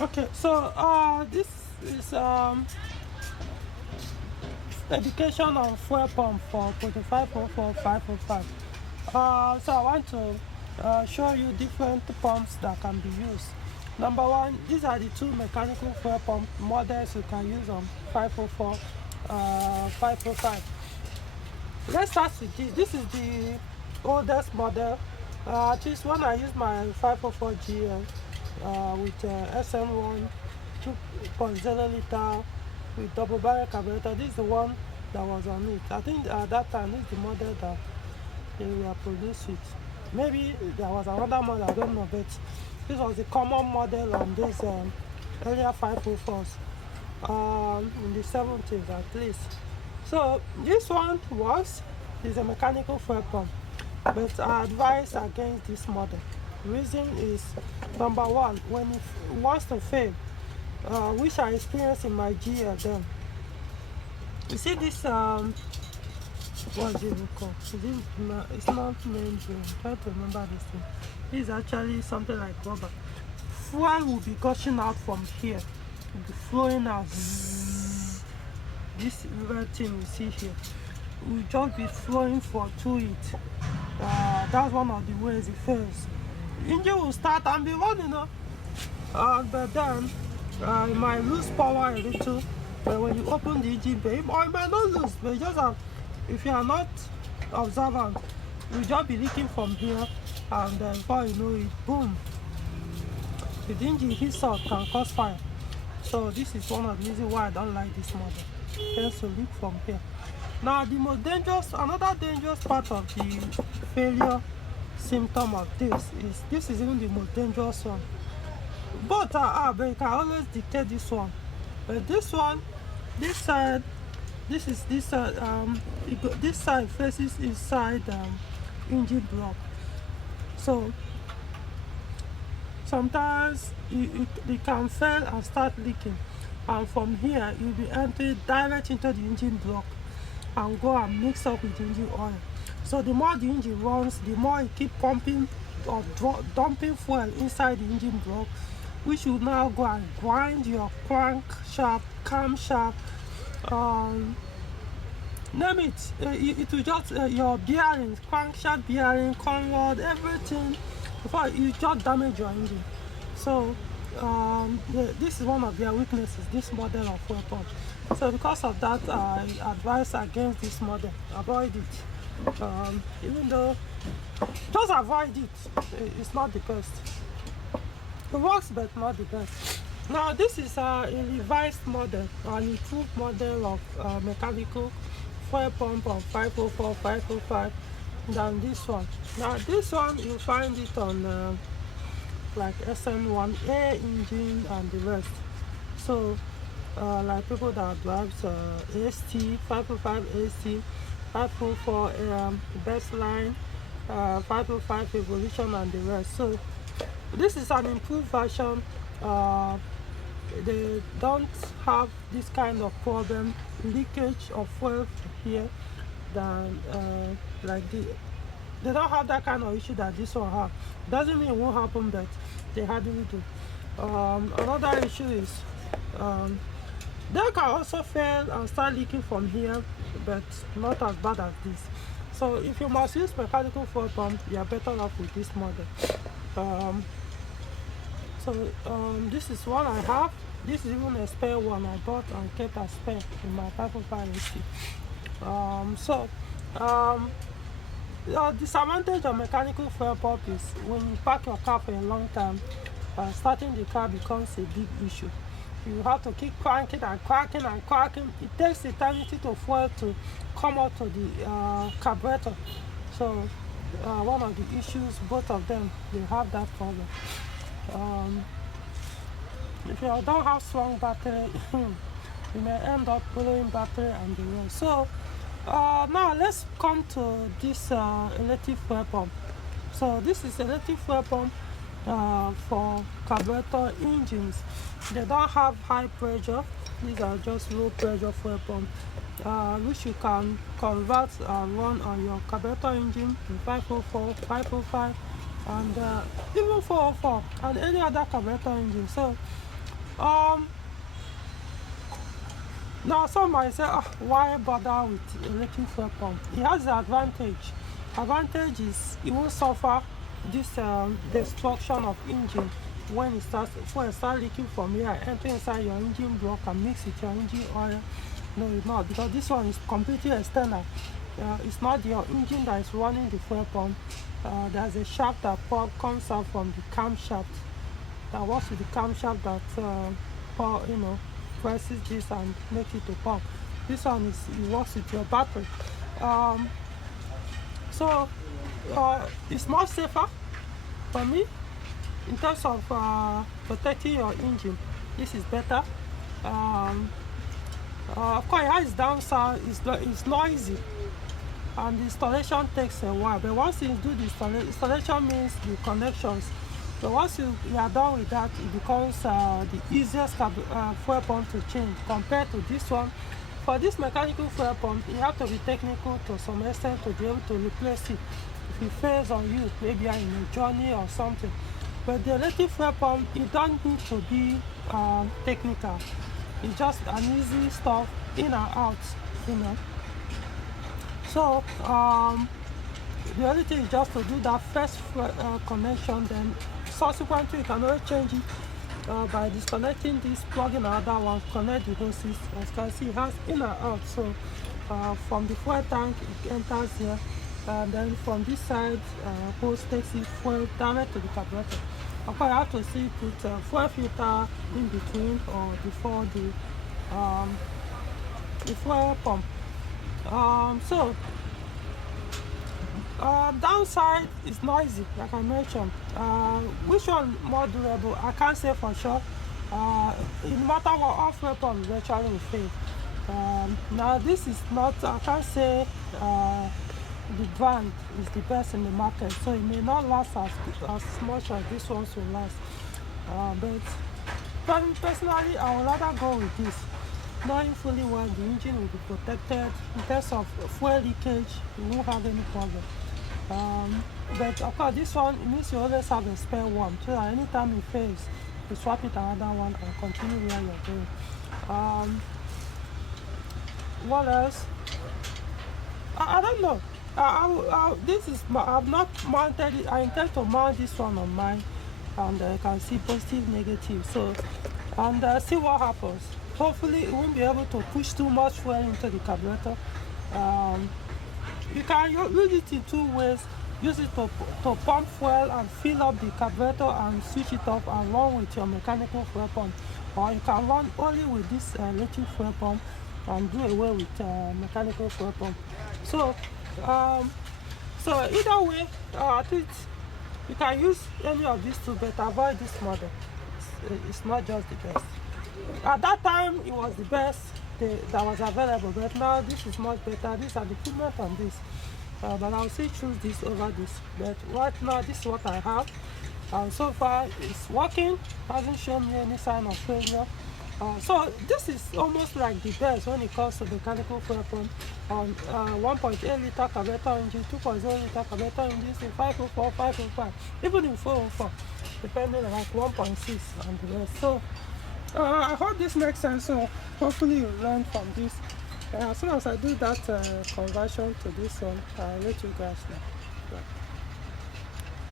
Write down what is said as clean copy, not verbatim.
Okay, so this is education on fuel pump for 504 so I want to show you different pumps that can be used. Number one, these are the two mechanical fuel pump models you can use on 504 505. Let's start with this. This is the oldest model. At least when I use my 504 GL with SN1 2.0 liter with double barrel carburetor, this is the one that was on it. I think at that time this is the model that they were produced with. Maybe there was another model, I don't know, but this was the common model on this earlier 504s in the 70s at least. So this one is a mechanical fuel pump, but I advise against this model. Reason is, number one, when it wants to fail, which I experienced in my GL then. You see this what's it called? It's not named. I'm trying to remember this thing. This is actually something like rubber. Fuel will be gushing out from here. It will be flowing out. This red thing you see here will just be flowing to it. That's one of the ways it fails. The engine will start and be running, but then it might lose power a little. But when you open the engine bay, or it might not lose, but just have, if you are not observant, you just be leaking from here, and then before you know it, boom, the engine hits out, can cause fire. So this is one of the reasons why I don't like this model. It tends to leak from here. Now the most dangerous, another dangerous part of the failure symptom of this is even the most dangerous one. Both are, but you can always dictate this one. But this one, this side, this side faces inside engine block. So sometimes it can fail and start leaking, and from here you'll be entering direct into the engine block and go and mix up with engine oil. So the more the engine runs, the more it keep pumping or dumping fuel inside the engine block, which will now go and grind your crankshaft, camshaft, name it. It will just your bearings, crankshaft bearing, conrod, everything. Before you just damage your engine. So this is one of their weaknesses, this model of fuel pump. So because of that, I advise against this model. Avoid it. Even though, just avoid it. It's not the best. It works, but not the best. Now this is a revised model, an improved model of mechanical fuel pump of 504, 505 than this one. Now this one you find it on like SN1A engine and the rest. So like people that drives AST, 505 AST, 504 best line, 505 evolution and the rest. So this is an improved version. They don't have this kind of problem, leakage of fuel here, than like they don't have that kind of issue that this one have. Doesn't mean it won't happen, but they hardly do. Another issue is they can also fail and start leaking from here, but not as bad as this. So if you must use mechanical fuel pump, you are better off with this model. This is one I have. This is even a spare one I bought and kept as spare in my 505 AC. The disadvantage of mechanical fuel pump is when you park your car for a long time, starting the car becomes a big issue. You have to keep cranking and cranking and cranking. It takes eternity to fuel to come out to the carburetor. So one of the issues, both of them, they have that problem. If you don't have strong battery, you may end up blowing battery and the rest. So now let's come to this electric fuel pump. So this is electric fuel pump for carburetor engines. They don't have high pressure. These are just low pressure fuel pump, which you can convert and run on your carburetor engine in 504, 505, and even 404 and any other carburetor engine. So Um, Now some might say, oh, why bother with electric fuel pump? It has the advantage. Advantage is it won't suffer this destruction of engine when it start leaking from here, enter inside your engine block and mix with your engine oil. No, it's not, because this one is completely external. It's not your engine that is running the fuel pump. There's a shaft that comes out from the camshaft that works with the camshaft that presses this and makes it to pump. This one it works with your battery. So it's more safer for me in terms of protecting your engine. This is better. Of course, it has its downside. It's noisy, and the installation takes a while. But once you do the installation means the connections. So once you are done with that, it becomes the easiest fuel pump to change compared to this one. For this mechanical fuel pump, you have to be technical to some extent to be able to replace it if it fails on you, maybe you're in a journey or something. But the electric fuel pump, it don't need to be technical. It's just an easy stuff in and out, you know. So the only thing is just to do that first connection, then subsequently you can always change it by disconnecting this, plugging another one, connect the hoses. As you can see, it has in and out. So from the fuel tank it enters here, and then from this side hose takes it fuel direct to the carburetor. Of course, you have to see put fuel filter in between or before the fuel pump. Downside is noisy, like I mentioned. Which one more durable? I can't say for sure. No matter what, all fuel pumps eventually will fail. Now this is not, I can't say the brand is the best in the market, so it may not last as much as this one will last. But personally, I would rather go with this, knowing fully well the engine will be protected. In terms of fuel leakage, you won't have any problem. But of course, this one, it means you always have a spare one, so that anytime it fails, you swap it another one and continue where you're going. What else? I don't know. I've not mounted it. I intend to mount this one on mine, and you can see positive, negative. So, and see what happens. Hopefully, it won't be able to push too much fuel into the carburetor. You can use it in two ways. Use it to pump fuel and fill up the carburetor and switch it off and run with your mechanical fuel pump. Or you can run only with this electric fuel pump and do away with mechanical fuel pump. So either way, I think you can use any of these two, but avoid this model. It's not just the best. At that time, it was the best that was available, but now this is much better. These are the improvement on this, but I'll still choose this over this. But right now, this is what I have, and so far it's working. Hasn't shown me any sign of failure. So this is almost like the best when it comes to mechanical fuel pump on 1.8 liter carburetor engine, 2.0 liter carburetor engines in 504, 505, even in 404, depending on like 1.6 and the rest. So I hope this makes sense. So hopefully you learn from this. As soon as I do that conversion to this one, I'll let you guys know. Bye.